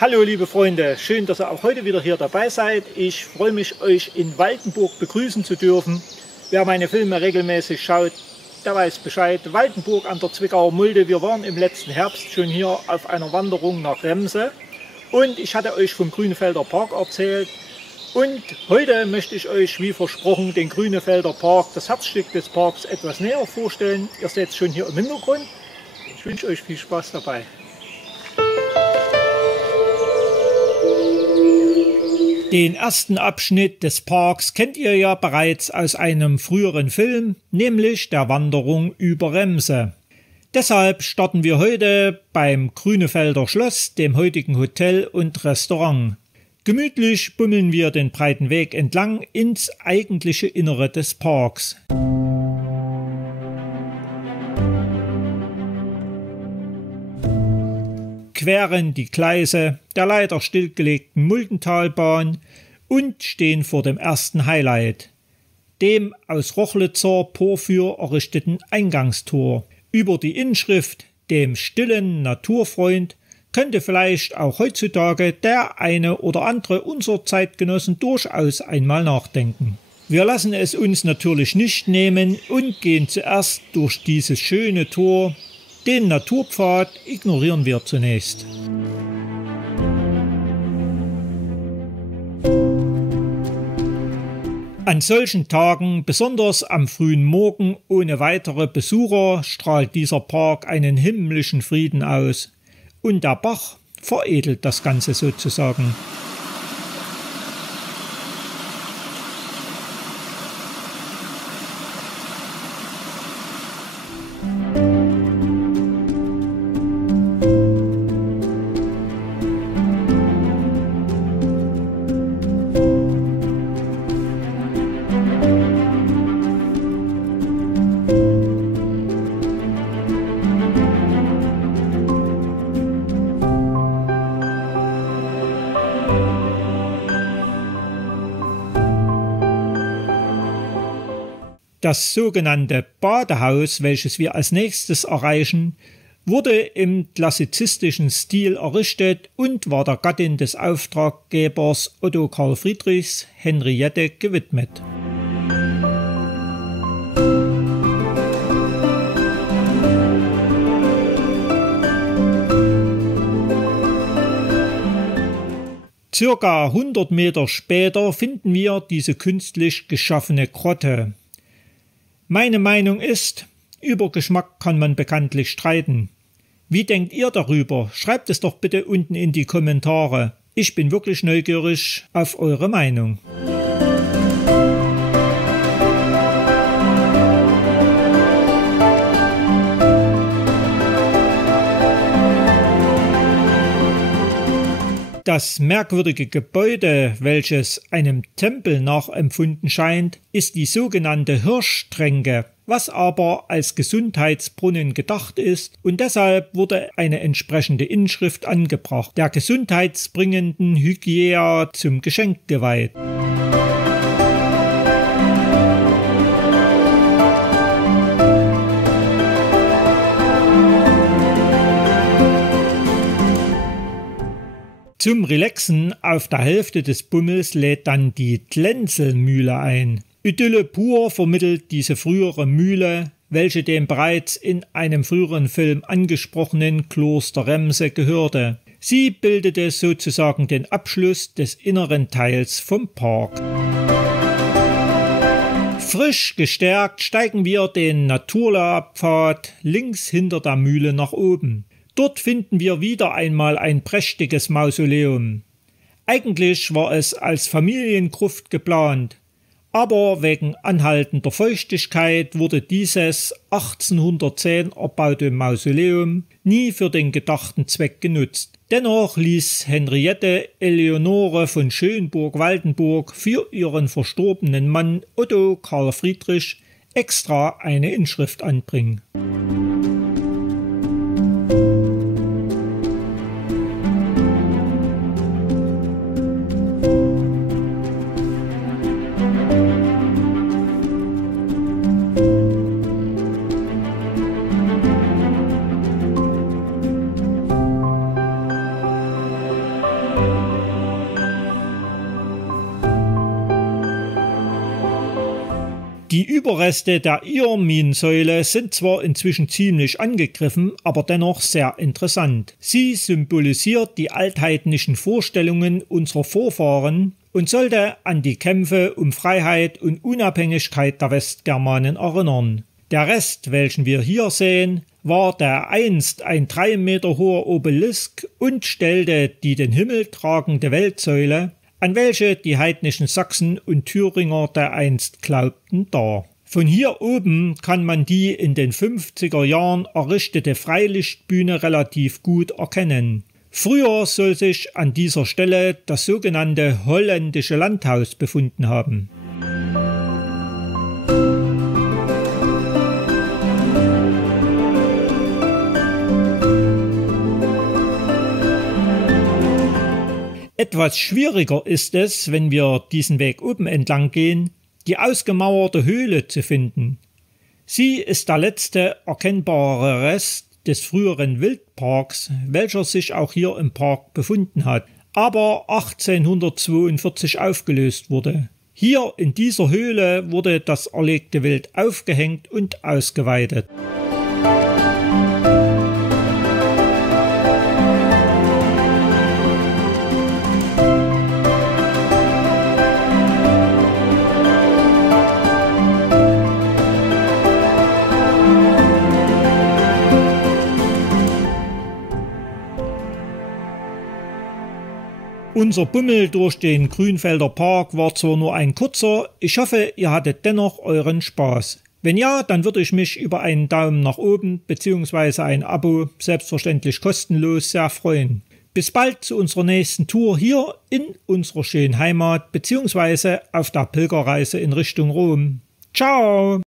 Hallo liebe Freunde, schön, dass ihr auch heute wieder hier dabei seid. Ich freue mich, euch in Waldenburg begrüßen zu dürfen. Wer meine Filme regelmäßig schaut, der weiß Bescheid. Waldenburg an der Zwickauer Mulde. Wir waren im letzten Herbst schon hier auf einer Wanderung nach Remse. Und ich hatte euch vom Grünefelder Park erzählt. Und heute möchte ich euch, wie versprochen, den Grünefelder Park, das Herzstück des Parks, etwas näher vorstellen. Ihr seht es schon hier im Hintergrund. Ich wünsche euch viel Spaß dabei. Den ersten Abschnitt des Parks kennt ihr ja bereits aus einem früheren Film, nämlich der Wanderung über Remse. Deshalb starten wir heute beim Grünefelder Schloss, dem heutigen Hotel und Restaurant. Gemütlich bummeln wir den breiten Weg entlang ins eigentliche Innere des Parks. Queren die Gleise der leider stillgelegten Muldentalbahn und stehen vor dem ersten Highlight, dem aus Rochlitzer Porphyr errichteten Eingangstor. Über die Inschrift „Dem stillen Naturfreund“ könnte vielleicht auch heutzutage der eine oder andere unserer Zeitgenossen durchaus einmal nachdenken. Wir lassen es uns natürlich nicht nehmen und gehen zuerst durch dieses schöne Tor. Den Naturpfad ignorieren wir zunächst. An solchen Tagen, besonders am frühen Morgen ohne weitere Besucher, strahlt dieser Park einen himmlischen Frieden aus. Und der Bach veredelt das Ganze sozusagen. Das sogenannte Badehaus, welches wir als nächstes erreichen, wurde im klassizistischen Stil errichtet und war der Gattin des Auftraggebers Otto Karl Friedrichs, Henriette, gewidmet. Circa 100 Meter später finden wir diese künstlich geschaffene Grotte. Meine Meinung ist, über Geschmack kann man bekanntlich streiten. Wie denkt ihr darüber? Schreibt es doch bitte unten in die Kommentare. Ich bin wirklich neugierig auf eure Meinung. Das merkwürdige Gebäude, welches einem Tempel nachempfunden scheint, ist die sogenannte Hirschtränke, was aber als Gesundheitsbrunnen gedacht ist, und deshalb wurde eine entsprechende Inschrift angebracht, der gesundheitsbringenden Hygiea zum Geschenk geweiht. Zum Relaxen auf der Hälfte des Bummels lädt dann die Tlenselmühle ein. Idylle pur vermittelt diese frühere Mühle, welche dem bereits in einem früheren Film angesprochenen Kloster Remse gehörte. Sie bildete sozusagen den Abschluss des inneren Teils vom Park. Frisch gestärkt steigen wir den Naturlehrpfad links hinter der Mühle nach oben. Dort finden wir wieder einmal ein prächtiges Mausoleum. Eigentlich war es als Familiengruft geplant, aber wegen anhaltender Feuchtigkeit wurde dieses 1810 erbaute Mausoleum nie für den gedachten Zweck genutzt. Dennoch ließ Henriette Eleonore von Schönburg-Waldenburg für ihren verstorbenen Mann Otto Karl Friedrich extra eine Inschrift anbringen. Die Überreste der Irminsäule sind zwar inzwischen ziemlich angegriffen, aber dennoch sehr interessant. Sie symbolisiert die altheidnischen Vorstellungen unserer Vorfahren und sollte an die Kämpfe um Freiheit und Unabhängigkeit der Westgermanen erinnern. Der Rest, welchen wir hier sehen, war der einst ein 3 Meter hoher Obelisk und stellte die den Himmel tragende Weltsäule, an welche die heidnischen Sachsen und Thüringer dereinst glaubten, dar. Von hier oben kann man die in den 50er Jahren errichtete Freilichtbühne relativ gut erkennen. Früher soll sich an dieser Stelle das sogenannte holländische Landhaus befunden haben. Etwas schwieriger ist es, wenn wir diesen Weg oben entlang gehen, die ausgemauerte Höhle zu finden. Sie ist der letzte erkennbare Rest des früheren Wildparks, welcher sich auch hier im Park befunden hat, aber 1842 aufgelöst wurde. Hier in dieser Höhle wurde das erlegte Wild aufgehängt und ausgeweidet. Unser Bummel durch den Grünfelder Park war zwar nur ein kurzer, ich hoffe, ihr hattet dennoch euren Spaß. Wenn ja, dann würde ich mich über einen Daumen nach oben bzw. ein Abo, selbstverständlich kostenlos, sehr freuen. Bis bald zu unserer nächsten Tour hier in unserer schönen Heimat bzw. auf der Pilgerreise in Richtung Rom. Ciao!